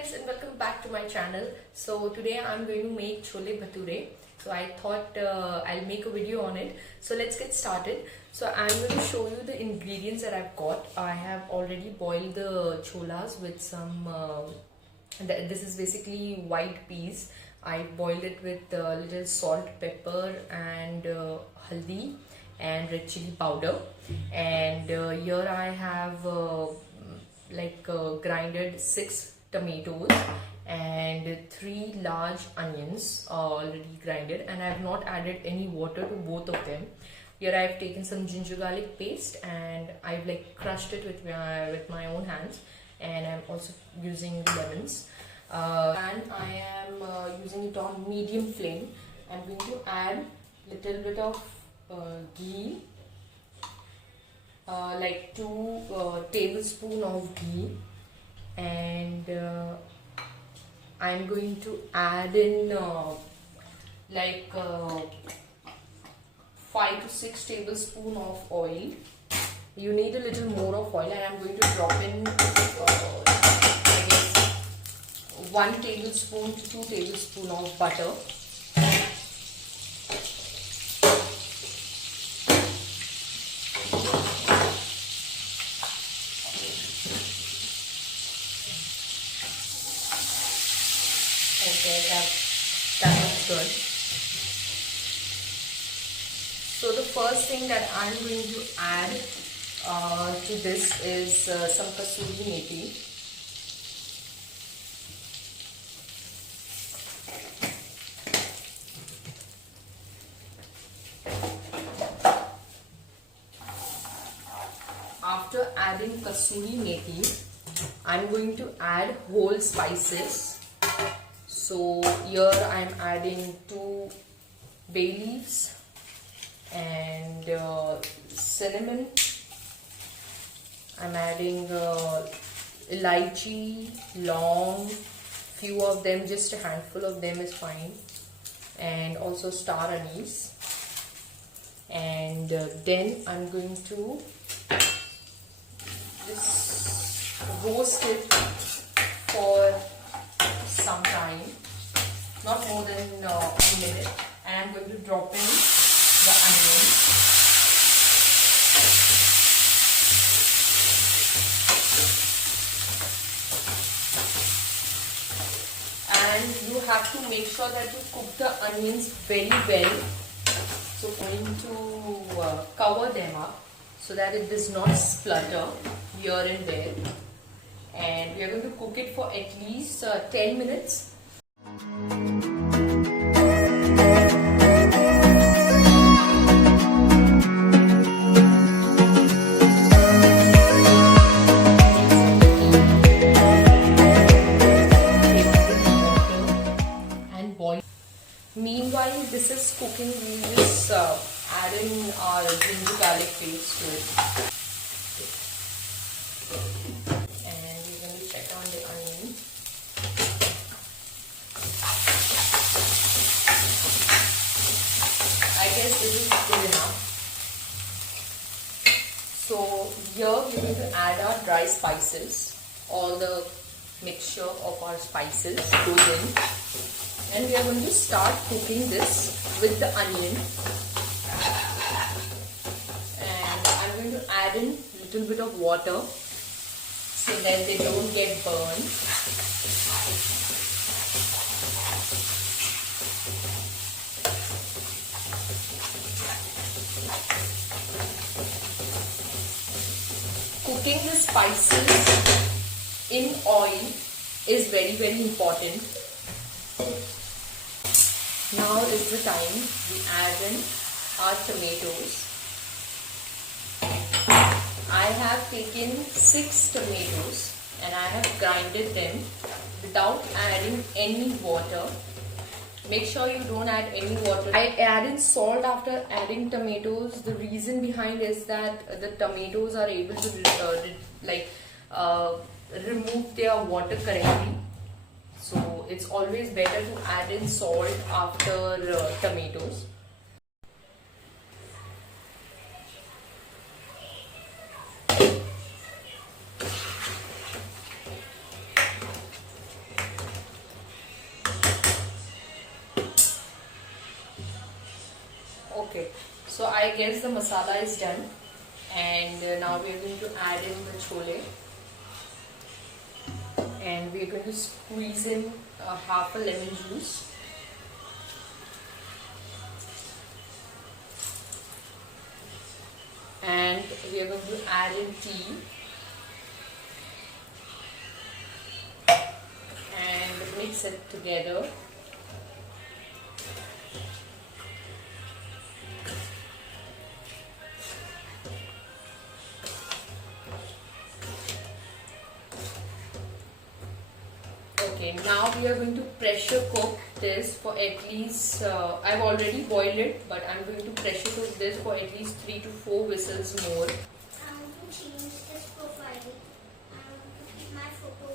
friends, and welcome back to my channel. So today I'm going to make Chole Bhature. So I thought I'll make a video on it. So let's get started. So I'm going to show you the ingredients that I've got. I have already boiled the cholas with some this is basically white peas. I boiled it with a little salt, pepper and haldi and red chili powder. And here I have grinded 6 tomatoes and 3 large onions already grinded, and I have not added any water to both of them. Here I have taken some ginger garlic paste and I've crushed it with my own hands, and I'm also using lemons. And I am using it on medium flame. I'm going to add little bit of ghee, like 2 tablespoons of ghee, and I'm going to add in 5 to 6 tablespoons of oil. You need a little more of oil, and I'm going to drop in I guess 1 tablespoon to 2 tablespoons of butter. Okay, that looks good. So the first thing that I'm going to add to this is some kasuri methi. After adding kasuri methi, I'm going to add whole spices. So here I am adding 2 bay leaves and cinnamon. I'm adding elaichi, long, few of them, just a handful of them is fine, and also star anise. And then I'm going to just roast it for some time, not more than a minute, and I'm going to drop in the onions. And you have to make sure that you cook the onions very well. So I'm going to cover them up so that it does not splutter here and there. And we are going to cook it for at least 10 minutes. And boil. Meanwhile, this is cooking. We just add in our ginger garlic paste to it. On the onion. I guess this is good enough. So here we're going to add our dry spices. All the mixture of our spices goes in, and we are going to start cooking this with the onion. And I'm going to add in a little bit of water so that they don't get burned. Cooking the spices in oil is very, very important. Now is the time we add in our tomatoes. I have taken 6 tomatoes and I have grinded them without adding any water. Make sure you don't add any water. I add in salt after adding tomatoes. The reason behind is that the tomatoes are able to remove their water correctly. So it's always better to add in salt after tomatoes. Okay, so I guess the masala is done, and now we are going to add in the chole, and we are going to squeeze in half a lemon juice. And we are going to add in tea and mix it together. Okay, now we are going to pressure cook this for at least, I've already boiled it, but I'm going to pressure cook this for at least 3 to 4 whistles more. I want to change this profile. I want to keep my photo.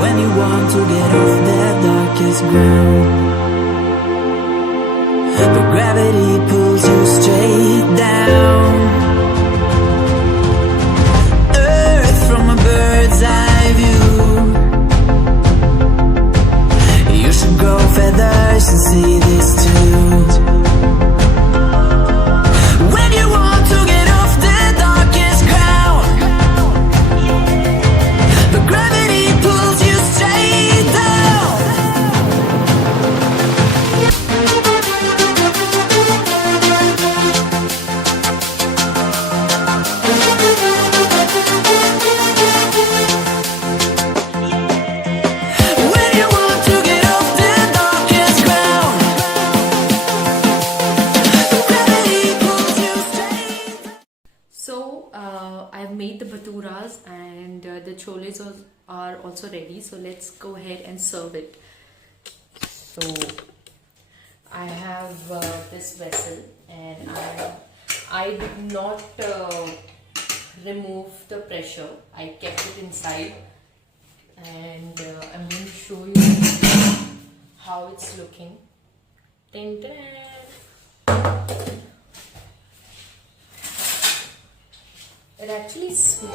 When you want to get off that darkest ground, but gravity pulls you straight down. Earth from a bird's eye view. You should grow feathers and see this too. When you want to get off the darkest ground, but gravity pulls you straight down. When you want to get off the darkest ground, but gravity pulls you straight down. So I've made the bhaturas, and the choles are also ready. So let's go ahead and serve it. So I have this vessel, and I did not remove the pressure. I kept it inside, and I'm going to show you how it's looking. Dun, dun. It actually smells.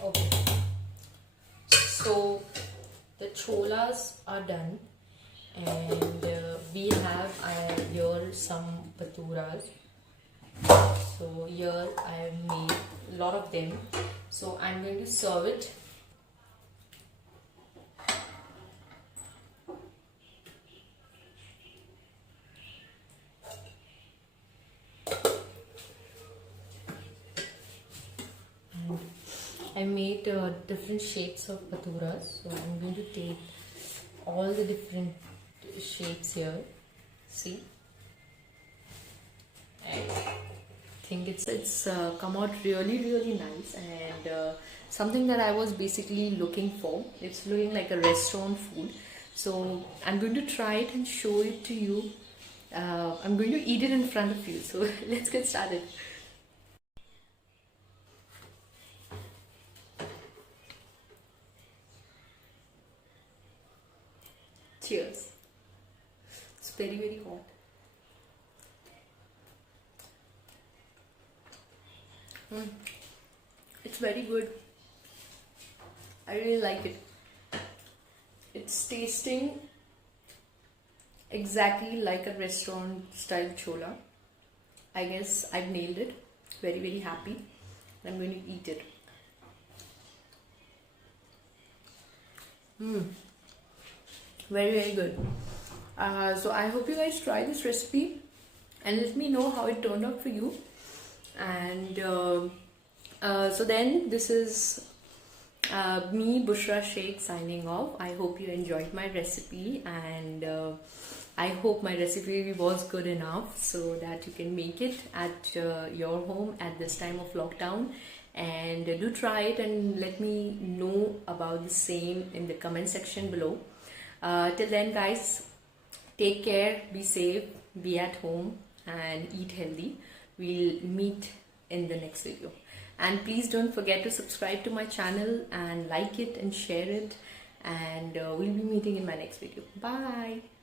Okay, so the cholas are done, and we have here some bhaturas. So here I have made a lot of them, so I'm going to serve it. I made different shapes of bhaturas, so I'm going to take all the different shapes here. See, and I think it's come out really nice, and something that I was basically looking for. It's looking like a restaurant food, so I'm going to try it and show it to you. I'm going to eat it in front of you, so let's get started. Cheers. It's very, very hot. It's very good. I really like it. It's tasting exactly like a restaurant style chola. I guess I've nailed it. Very, very happy. I'm going to eat it. Very, very good. So I hope you guys try this recipe and let me know how it turned out for you. And so then this is me, Bushra Shaikh, signing off. I hope you enjoyed my recipe, and I hope my recipe was good enough so that you can make it at your home at this time of lockdown. And do try it and let me know about the same in the comment section below. Till then, guys, take care, be safe, be at home, and eat healthy. We'll meet in the next video. And please don't forget to subscribe to my channel and like it and share it. And we'll be meeting in my next video. Bye.